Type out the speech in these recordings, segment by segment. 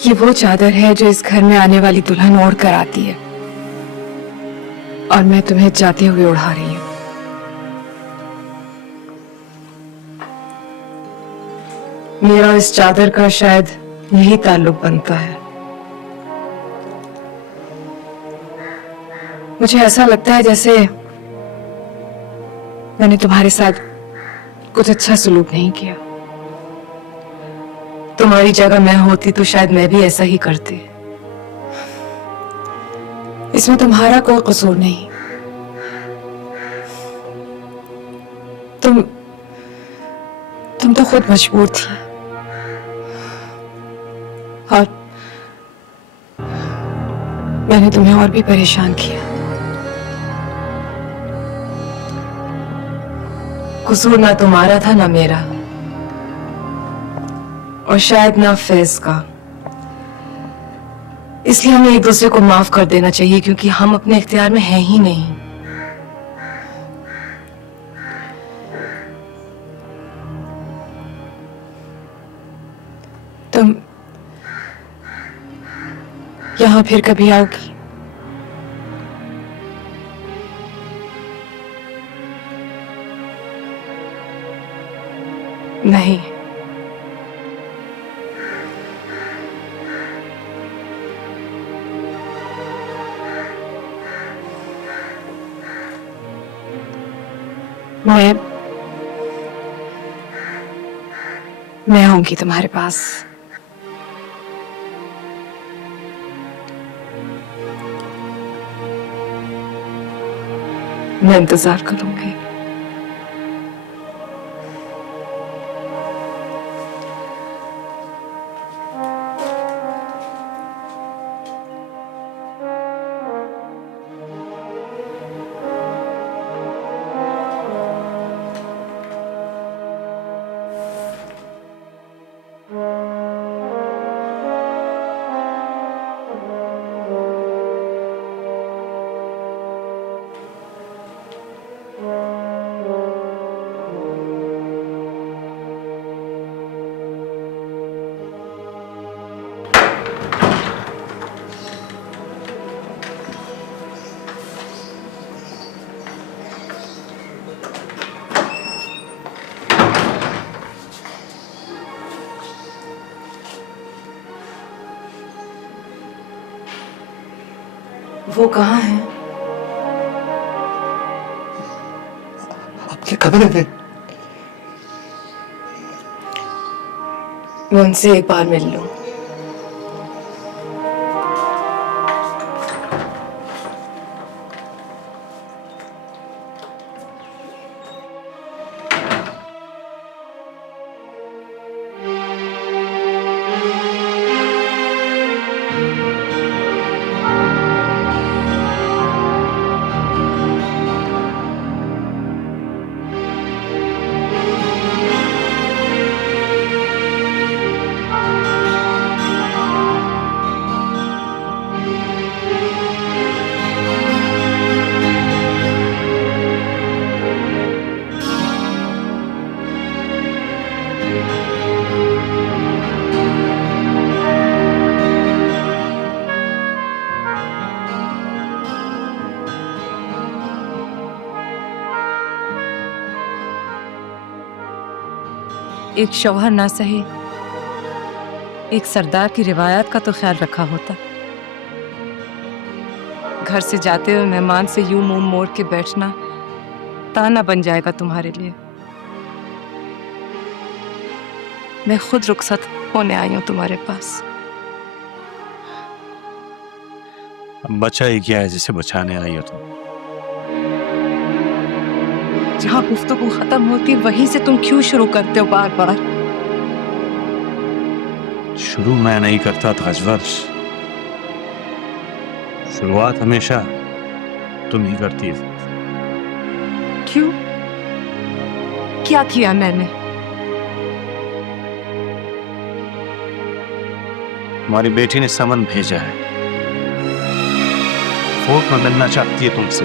ये वो चादर है जो इस घर में आने वाली दुल्हन ओढ़ कर आती है, और मैं तुम्हें जाते हुए उड़ा रही हूं। मेरा इस चादर का शायद यही ताल्लुक बनता है। मुझे ऐसा लगता है जैसे मैंने तुम्हारे साथ कुछ अच्छा सलूक नहीं किया। तुम्हारी जगह मैं होती तो शायद मैं भी ऐसा ही करती। इसमें तुम्हारा कोई कसूर नहीं। तुम तो खुद मजबूर थी, और मैंने तुम्हें और भी परेशान किया। कसूर ना तुम्हारा था ना मेरा, और शायद ना फैज का। इसलिए हमें एक दूसरे को माफ कर देना चाहिए, क्योंकि हम अपने इख्तियार में हैं ही नहीं। तुम यहां फिर कभी आओगी? नहीं। मैं आऊंगी तुम्हारे पास। मैं इंतजार करूंगी। वो कहाँ है? आपके कमरे में। मैं उनसे एक बार मिल लूं। एक शौहर ना सहे, एक सरदार की रिवायत का तो ख्याल रखा होता। घर से जाते हुए मेहमान से यूं मुंह मोड़ के बैठना ताना बन जाएगा तुम्हारे लिए। मैं खुद रुखसत होने आई हूं तुम्हारे पास। अब बचा ही क्या है जिसे बचाने आई हो तुम? जहां गुफ्तगू खत्म होती वहीं से तुम क्यों शुरू करते हो बार बार? शुरू मैं नहीं करता ताजवर्ष, शुरुआत हमेशा तुम ही करती है। क्यों? क्या किया मैंने? हमारी बेटी ने समन भेजा है, फोर्ट में मिलना चाहती है तुमसे।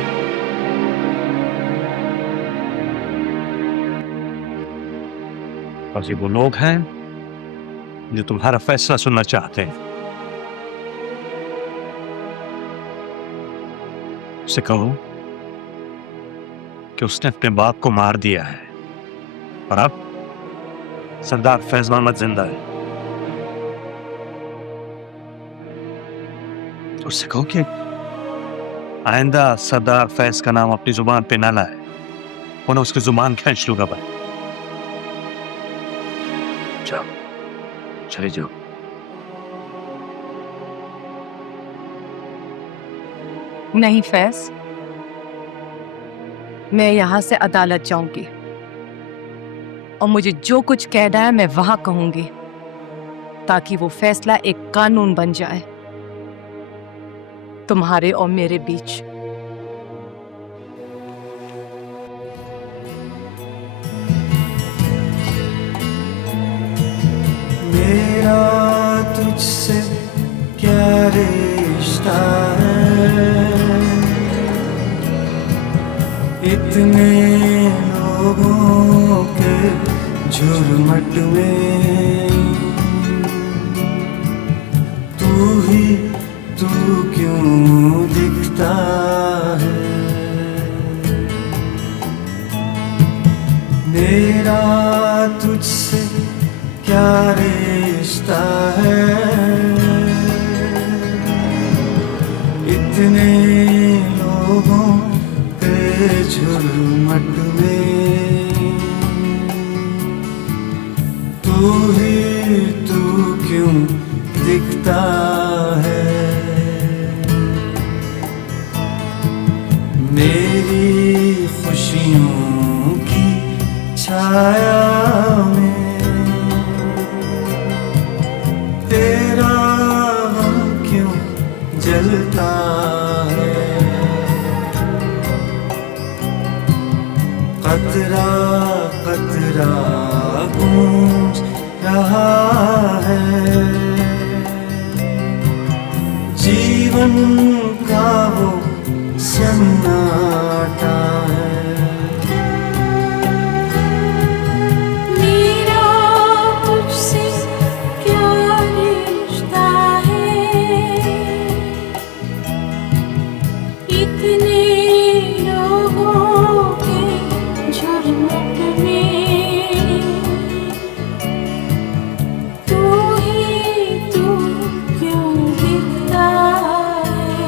और ये वो लोग हैं जो तुम्हारा फैसला सुनना चाहते हैं। उसे कहो कि उसने अपने बाप को मार दिया है और अब सरदार फैज मोहम्मद जिंदा है। उससे कहो कि आइंदा सरदार फैज का नाम अपनी जुबान पे ना लाए, वरना उसकी जुबान खींच लूंगा भाई। जाओ, चले जाओ। नहीं फैज, मैं यहां से अदालत जाऊंगी और मुझे जो कुछ कहना है मैं वहां कहूंगी, ताकि वो फैसला एक कानून बन जाए तुम्हारे और मेरे बीच। मेरा तुझसे क्या रिश्ता है, इतने लोगों के झुरमुट में तू क्यों दिखता है। मेरा तुझसे क्या रिश्ता है, इतने लोगों के झुरमुट में तू क्यों दिखता है। मेरी खुशियों की छाया में तेरा गम क्यों जलता है। कतरा कतरा गूंज रहा है, जीवन का वो सन्नाटा है। मेरा तुझसे क्या रिश्ता है, इतने लोगों के झुरमुट में तू क्यों दिखता है।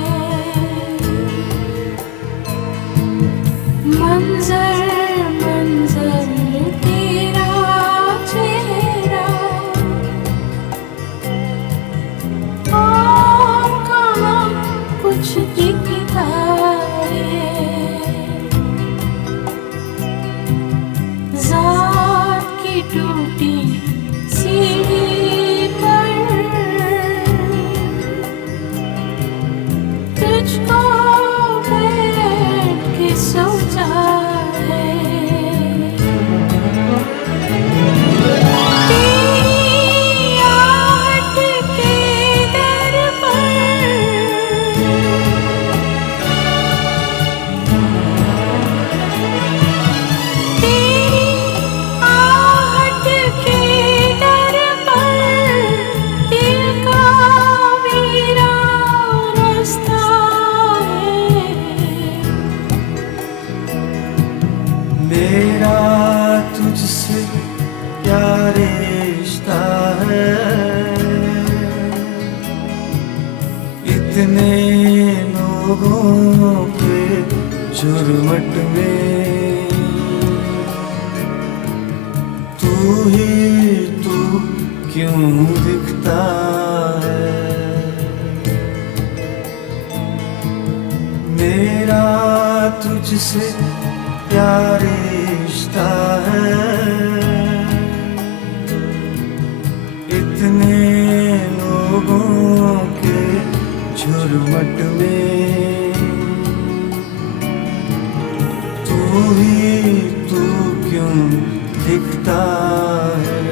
मंजर मंजर तेरा चेहरा और कहाँ कुछ दिखता है। ज़ात की टूटी सीढ़ी पर तुझको बैठ के सोचा है। तेरी आहट के दर पर तेरी आहट के दर पर दिल का मेरा रास्ता है। मेरा तुझसे क्या रिश्ता है, इतने लोगों के झुरमुट में तू क्यों दिखता है। मेरा तुझसे क्या रिश्ता है, इतने लोगों के झुरमुट में तू क्यों दिखता है।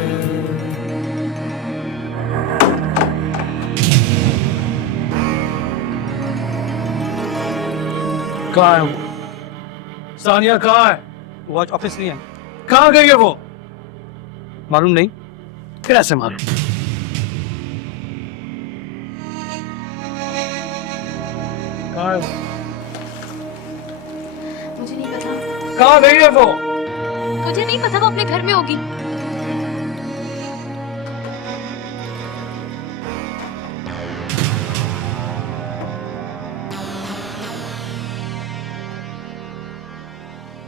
कहाँ है वो? सानिया कहाँ है? वो आज ऑफिस नहीं है। कहाँ गई है वो? मालूम नहीं। कैसे मालूम? कहाँ है वो? कहाँ गई है वो? मुझे नहीं पता, वो अपने घर में होगी।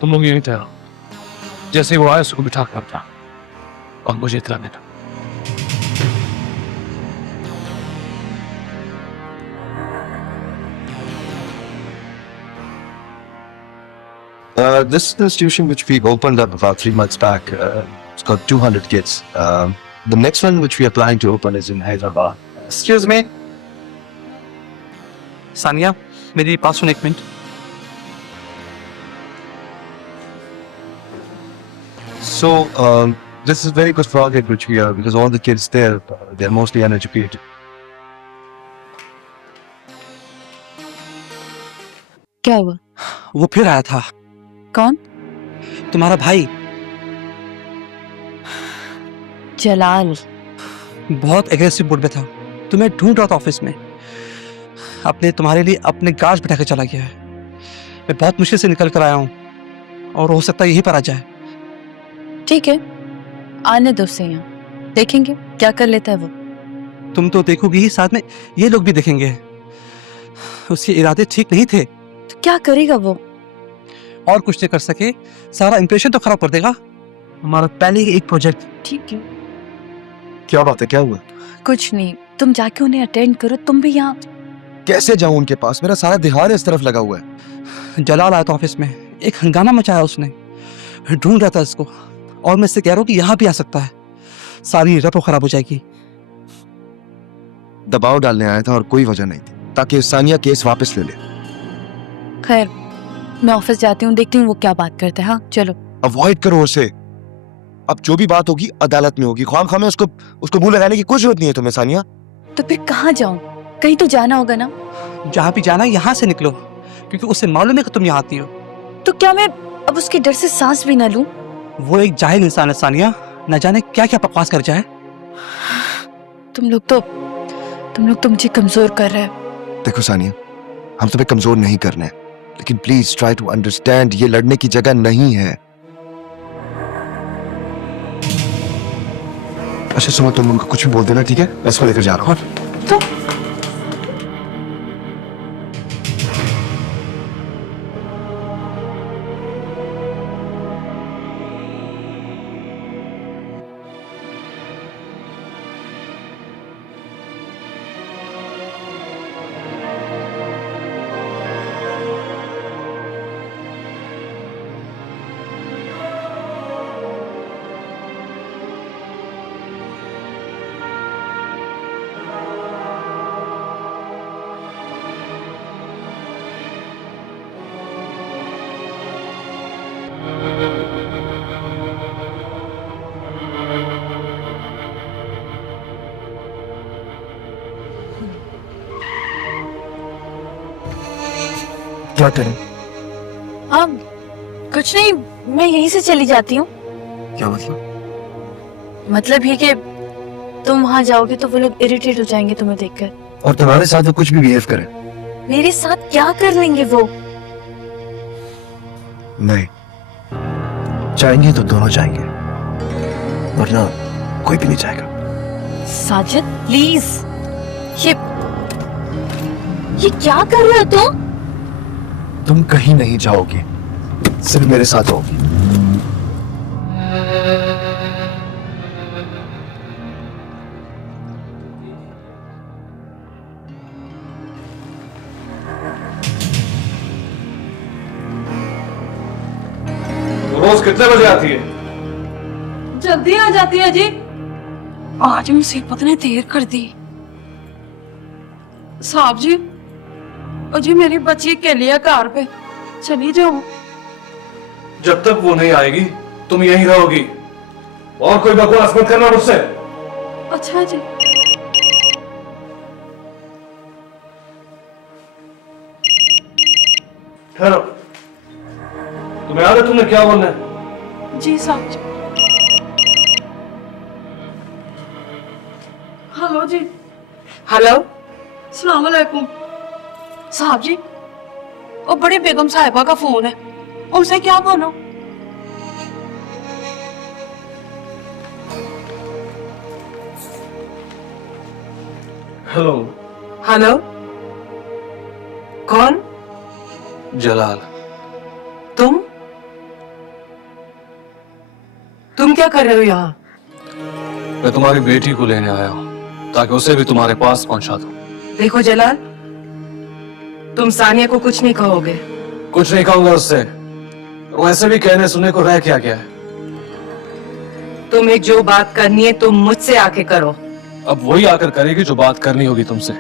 तुम लोग यहीं ठहरो, जैसे ही वो आए उसको बिठा कर रखना और मुझे इतना देना। This is the institution which we opened up about 3 months back. It's got 200 kids. The next one which we are planning to open is in Hyderabad. Excuse me Sania, मेरी पास सुन एक minute. So this is a very good project which we are, because all the kids there, they're mostly uneducated. क्या हुआ? वो फिर आया था, कौन? तुम्हारा भाई जलाल। बहुत एग्रेसिव मूड में था, तुम्हें ढूंढ रहा था ऑफिस में। अपने तुम्हारे लिए अपने गार्ड बिठा के चला गया है। मैं बहुत मुश्किल से निकल कर आया हूँ और हो सकता है यहीं पर आ जाए। ठीक है, आने दो उसे यहाँ, देखेंगे क्या कर लेता है वो। तुम तो देखोगी ही, साथ में ये लोग भी देखेंगे। उसके इरादे ठीक नहीं थे। तो क्या करेगा वो? और कुछ नहीं कर सके, सारा इंप्रेशन तो खराब कर देगा हमारा पहले ही एक प्रोजेक्ट। ठीक है, क्या बात है, क्या हुआ? कुछ नहीं, तुम जाके उन्हें अटेंड करो। तुम भी यहाँ। कैसे जाऊं उनके पास? मेरा सारा ध्यान इस तरफ लगा हुआ है। जलाल आया था ऑफिस में, एक हंगामा मचाया उसने। ढूंढ रहा था इसको, और मैं इससे कह रहा हूँ कि यहाँ भी आ सकता है। सारी रपो खराब हो जाएगी। दबाव डालने आया था और कोई वजह नहीं थी, ताकि सानिया केस वापस ले ले। खैर, मैं ऑफिस जाती हूँ, देखती हूँ वो क्या बात करते हैं। हाँ चलो। अवॉइड करो उसे। अब जो भी बात होगी अदालत में होगी। ख्वाम में उसको मुंह लगाने की कोई जरूरत नहीं है तुम्हें सानिया। तो फिर कहाँ जाऊँ? कहीं तो जाना होगा ना। जहाँ भी जाना है यहाँ से निकलो, क्योंकि उसे मालूम है कि तुम यहाँ आती हो। तो क्या मैं अब उसके डर से सांस भी ना लूं? वो एक जाहिल इंसान है सानिया, न जाने क्या क्या बकवास कर जाए। तुम लोग तो मुझे कमजोर कर रहे हैं। देखो सानिया, हम तुम्हें कमजोर नहीं करने हैं, लेकिन प्लीज ट्राई टू अंडरस्टैंड, ये लड़ने की जगह नहीं है। अच्छा सुनो, तुम उनको कुछ भी बोल देना, ठीक है? मैं इसको लेकर जा रहा हूँ। तो क्या करें? हाँ, कुछ नहीं, मैं यहीं से चली जाती हूँ। क्या मतलब? मतलब ये कि तुम वहां जाओगे तो वो लोग इरिटेट हो जाएंगे तुम्हें देखकर। और तुम्हारे साथ वो कुछ भी बिहेव करे? मेरे साथ क्या कर लेंगे वो? नहीं, चाहेंगे तो दोनों जाएंगे, वरना कोई भी नहीं जाएगा। साजिद प्लीज, ये क्या कर रहे हो तुम? तुम कहीं नहीं जाओगी, सिर्फ मेरे साथ होगी। रोज कितने बजे आती है? जल्दी आ जाती है जी। आज मुसीबत ने देर कर दी। साहब जी, और जी मेरी बच्ची अकेली है घर पे, चली जाओ। जब तक वो नहीं आएगी तुम यहीं रहोगी, और कोई बकवास मत करना मुझसे। अच्छा जी। ठहरो, तुम्हें याद है तुमने क्या बोलना है? जी साहब जी। हेलो जी। हेलो, अस्सलाम वालेकुम। साहब जी, वो बड़ी बेगम साहिबा का फोन है, उसे क्या बोलो? हेलो हेलो, कौन? जलाल, तुम क्या कर रहे हो यहाँ? मैं तुम्हारी बेटी को लेने आया हूँ ताकि उसे भी तुम्हारे पास पहुंचा दूं। देखो जलाल, तुम सानिया को कुछ नहीं कहोगे। कुछ नहीं कहूंगा उससे। वो ऐसे भी कहने सुनने को रह क्या गया है। तुम्हें जो बात करनी है तुम मुझसे आके करो। अब वही आकर करेगी जो बात करनी होगी तुमसे।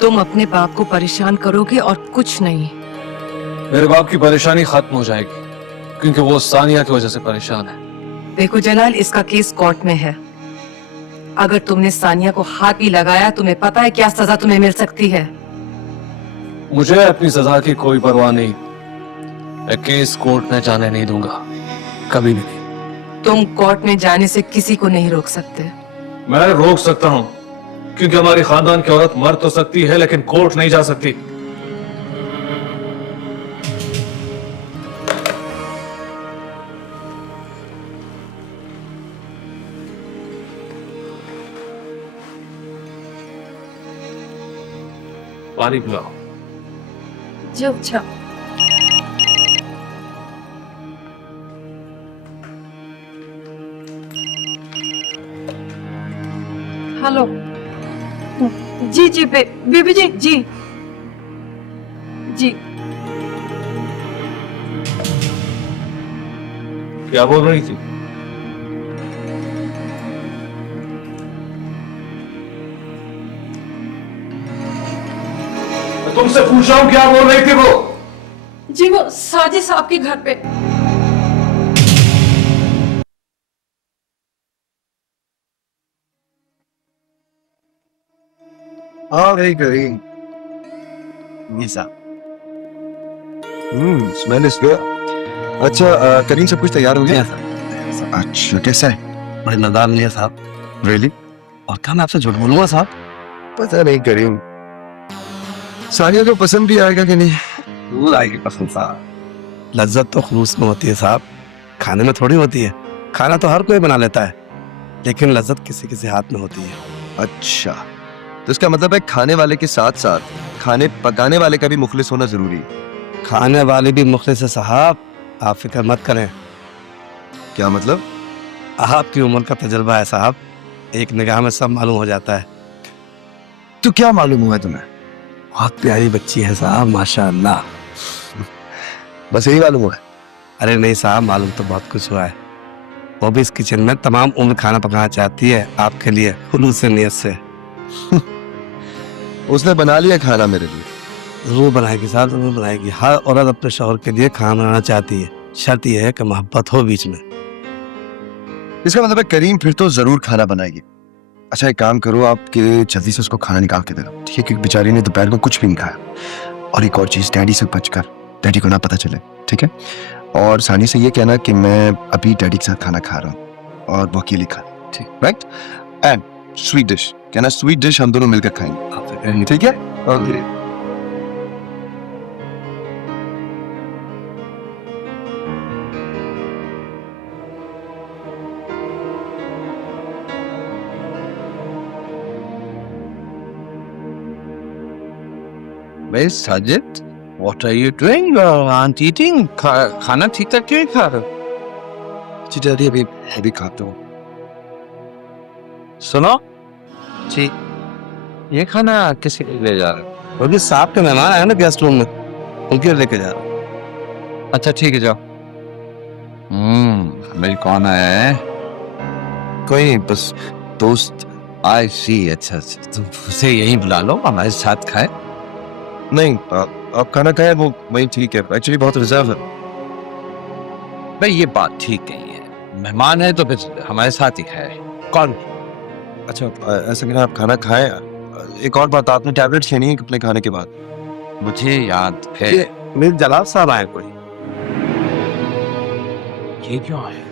तुम अपने बाप को परेशान करोगे और कुछ नहीं। मेरे बाप की परेशानी खत्म हो जाएगी क्योंकि वो सानिया की वजह से परेशान है। देखो जलाल, इसका केस कोर्ट में है। अगर तुमने सानिया को हाथ भी लगाया, तुम्हें पता है क्या सजा तुम्हें मिल सकती है? मुझे अपनी सजा की कोई परवाह नहीं। मैं केस कोर्ट में जाने नहीं दूंगा, कभी भी नहीं। तुम कोर्ट में जाने से किसी को नहीं रोक सकते। मैं रोक सकता हूँ क्योंकि हमारी खानदान की औरत मर तो सकती है लेकिन कोर्ट नहीं जा सकती। पानी पिलाओ। जो अच्छा। हेलो। जी जी बीबी जी जी जी। क्या बोल रही थी? मैं तुमसे पूछ रहा हूं क्या बोल रही थी वो? जी वो साजिद साहब के घर पे। हाँ very Karim. Smell is good. अच्छा करीम, सब कुछ तैयार हो गया? अच्छा कैसा है? बड़े नादान नहीं है साहब। रियली? और क्या मैं आपसे झूठ बोलूंगा साहब? पता नहीं करीम, सानिया को पसंद भी आएगा कि नहीं? दूर आएगी पसंद साहब। लज्जत तो खुलूस में होती है साहब, खाने में थोड़ी होती है। खाना तो हर कोई बना लेता है लेकिन लज्जत किसी किसी हाथ में होती है। अच्छा, तो इसका मतलब है खाने वाले के साथ साथ खाने पकाने वाले का भी मुखलिस होना जरूरी है। खाने वाले भी मुखलिस है साहब, आप फिक्र मत करें। क्या मतलब? आपकी उम्र का तजुर्बा है साहब, एक निगाह में सब मालूम हो जाता है। तो क्या मालूम हुआ तुम्हें? बहुत प्यारी बच्ची है साहब, माशाअल्लाह। बस यही मालूम हुआ है? अरे नहीं साहब, मालूम तो बहुत कुछ हुआ है। वो भी इस किचन में तमाम उम्र खाना पकाना चाहती है आपके लिए, खुलूस से, नियत से। उसने बना लिया खाना मेरे लिए? जरूर बनाएगी साहब, जरूर बनाएगी। हर औरत अपने शौहर के लिए खाना बनाना चाहती है, शर्त यह है कि मोहब्बत हो बीच में। इसका मतलब है करीम फिर तो जरूर खाना बनाएगी। अच्छा एक काम करो, आपके जल्दी से उसको खाना निकाल के दे दो, ठीक है? क्योंकि बेचारी ने दोपहर को कुछ भी नहीं खाया। और एक और चीज, डैडी से बचकर, डैडी को ना पता चले, ठीक है? और सानी से ये कहना कि मैं अभी डैडी के साथ खाना खा रहा हूँ और वो अकेले खा, ठीक, राइट? एंड स्वीट डिश, कहना स्वीट डिश हम दोनों मिलकर खाएंगे, ठीक है? Okay. Miss Sajid, what are you doing? You aren't eating. खाना ठीक ठाक क्यों नहीं खा रहे हो? जी डैडी अभी खाता हूँ। सुनो जी, ये खाना किसी के लिए ले जा रहे हो? वो भी साहब के मेहमान आए ना गेस्ट रूम में, उनके लिए लेके जा रहा हूँ। अच्छा ठीक है, जाओ। मेरी कौन आया है? कोई नहीं, बस दोस्त। आई सी, अच्छा अच्छा, तो उसे यहीं बुला लो, हमारे साथ खाए। नहीं आप खाना खाए वो वही ठीक है, एक्चुअली बहुत रिजर्व है। भाई ये बात ठीक नहीं है, मेहमान है तो फिर हमारे साथ ही खाए। कौन? अच्छा ऐसा कहना, आप खाना खाएं। एक और बात, आपने टैबलेट लेनी है अपने खाने के बाद? मुझे याद है। ये मेरे जलाल साहब आए कोई। ये क्यों आए?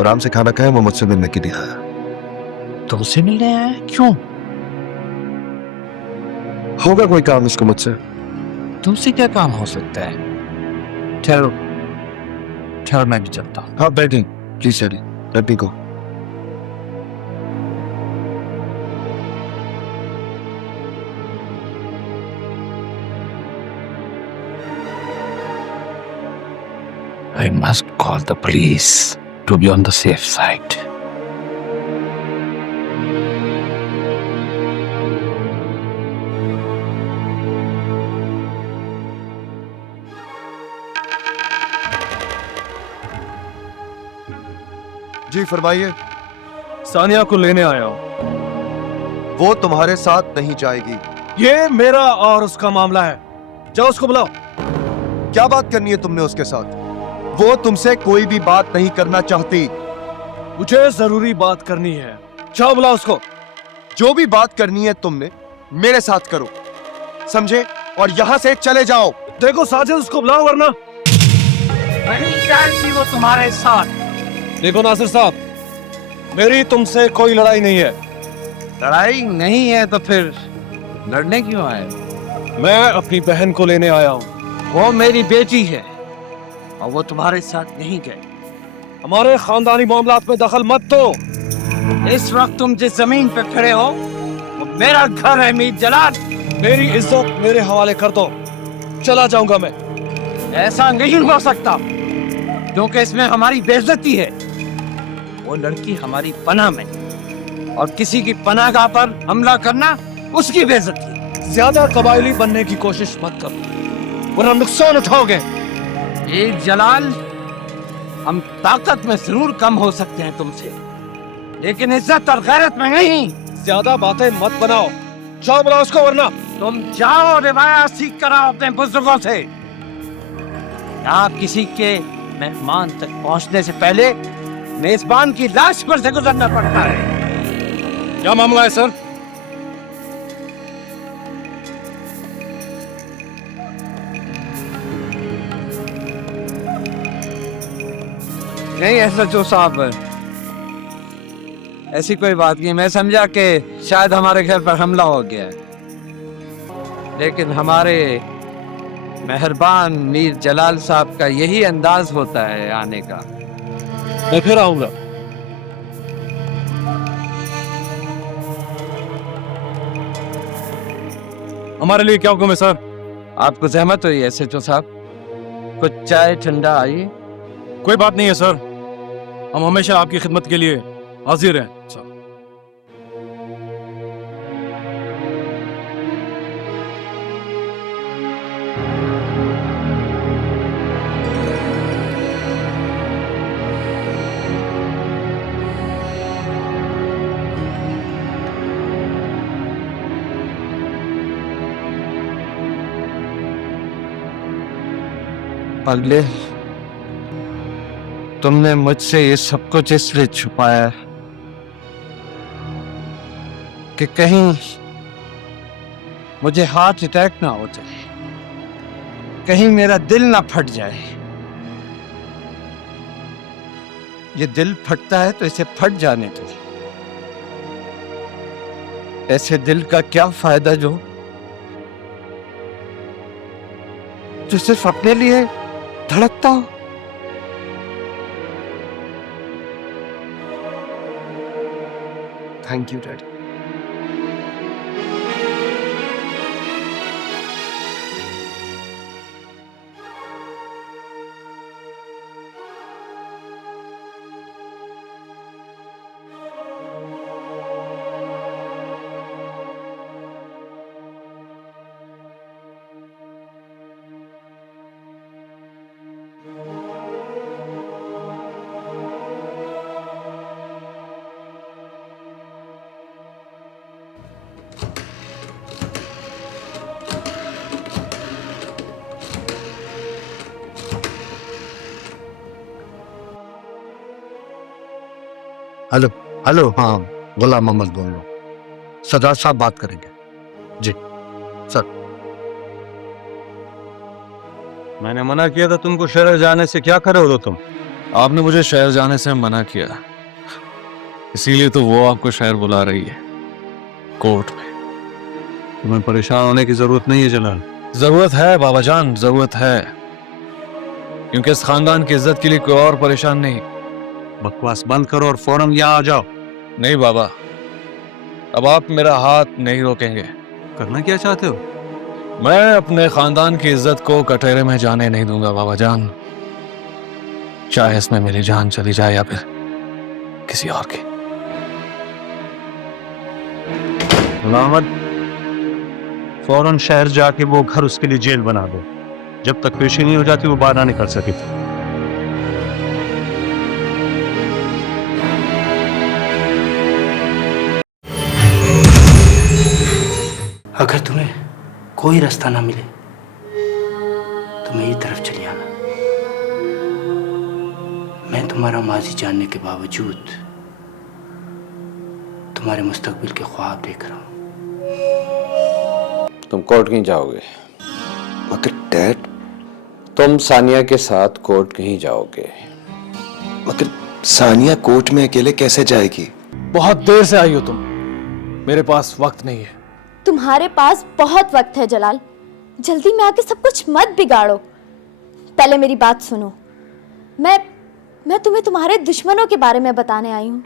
आराम से खाना खाएं, वो मुझसे मिलने के लिए आया। तुमसे मिलने आया? क्यों? होगा कोई काम इसको मुझसे, तुमसे क्या काम हो सकता है? ठहरो ठहरो, मैं भी चलता हूँ। हाँ बैठें please daddy, let me go. I must call the police to be on the safe side. जी फरमाइए। सानिया को लेने आया हूँ। वो तुम्हारे साथ नहीं जाएगी। ये मेरा और उसका मामला है, जाओ उसको बुलाओ। क्या बात करनी है तुमने उसके साथ? वो तुमसे कोई भी बात नहीं करना चाहती। मुझे जरूरी बात करनी है, जाओ बुलाओ उसको। जो भी बात करनी है तुमने मेरे साथ करो, समझे? और यहां से चले जाओ। देखो साजिद, उसको बुलाओ वरना। वो तुम्हारे साथ। देखो नासिर साहब, मेरी तुमसे कोई लड़ाई नहीं है। लड़ाई नहीं है तो फिर लड़ने क्यों आए? मैं अपनी बहन को लेने आया हूँ। वो मेरी बेटी है और वो तुम्हारे साथ नहीं गए। हमारे खानदानी मामलात में दखल मत दो। इस वक्त तुम जिस जमीन पे खड़े हो वो मेरा घर है मीर जलाल। मेरी इज्जत मेरे हवाले कर दो, चला जाऊंगा मैं। ऐसा नहीं हो सकता क्योंकि इसमें हमारी बेइज्जती है। वो लड़की हमारी पनाह में और किसी की पनाहगाह पर हमला करना उसकी बेइज्जती। ज्यादा कबायली बनने की कोशिश मत करो वरना नुकसान उठाओगे। मीर जलाल, हम ताकत में जरूर कम हो सकते हैं तुमसे, लेकिन इज्जत और गैरत में नहीं। ज्यादा बातें मत बनाओ, जाओ बुलाओ उसको वरना। तुम जाओ रिवायत सीख कर आओ अपने बुजुर्गों से। आप किसी के मेहमान तक पहुंचने से पहले मेजबान की लाश पर से गुजरना पड़ता है। क्या मामला है सर? नहीं SHO साहब, ऐसी कोई बात नहीं। मैं समझा कि शायद हमारे घर पर हमला हो गया है, लेकिन हमारे मेहरबान मीर जलाल साहब का यही अंदाज होता है आने का। मैं फिर आऊंगा। हमारे लिए क्या हुक्म है सर? आपको जहमत हुई SHO साहब, कुछ चाय ठंडा आइए। कोई बात नहीं है सर, हम हमेशा आपकी खिदमत के लिए हाजिर हैं सर। पगले, तुमने मुझसे ये सब कुछ इसलिए छुपाया कि कहीं मुझे हार्ट अटैक ना हो जाए, कहीं मेरा दिल ना फट जाए। ये दिल फटता है तो इसे फट जाने दो। ऐसे दिल का क्या फायदा जो सिर्फ अपने लिए धड़कता हो। Thank you daddy. Hello hello, हाँ गुलाम मोहम्मद बोल रहा हूँ। सरदार साहब बात करेंगे। जी सर। मैंने मना किया था तुमको शहर जाने से, क्या करे हो तुम? आपने मुझे शहर जाने से मना किया, इसीलिए तो वो आपको शहर बुला रही है कोर्ट में। तुम्हें परेशान होने की जरूरत नहीं है जलाल, जरूरत है बाबा जान, जरूरत है, क्योंकि इस खानदान की इज्जत के लिए कोई और परेशान नहीं। बकवास बंद करो और फौरन यहाँ आ जाओ। नहीं बाबा, अब आप मेरा हाथ नहीं रोकेंगे। करना क्या चाहते हो? मैं अपने खानदान की इज्जत को कटहरे में जाने नहीं दूंगा बाबा जान, चाहे इसमें मेरी जान चली जाए या फिर किसी और की। गुलामत, फौरन शहर जाके वो घर उसके लिए जेल बना दो। जब तक पेशी नहीं हो जाती वो बाहर ना निकल सके। अगर तुम्हें कोई रास्ता ना मिले तो मेरी तरफ चली आना। मैं तुम्हारा माजी जानने के बावजूद तुम्हारे मुस्तकबिल के ख्वाब देख रहा हूं। तुम कोर्ट कहीं जाओगे? मगर डैड, तुम सानिया के साथ कोर्ट कहीं जाओगे? मगर सानिया कोर्ट में अकेले कैसे जाएगी? बहुत देर से आई हो तुम, मेरे पास वक्त नहीं है। तुम्हारे पास बहुत वक्त है जलाल, जल्दी में आके सब कुछ मत बिगाड़ो। पहले मेरी बात सुनो। मैं तुम्हें तुम्हारे दुश्मनों के बारे में बताने आई हूँ।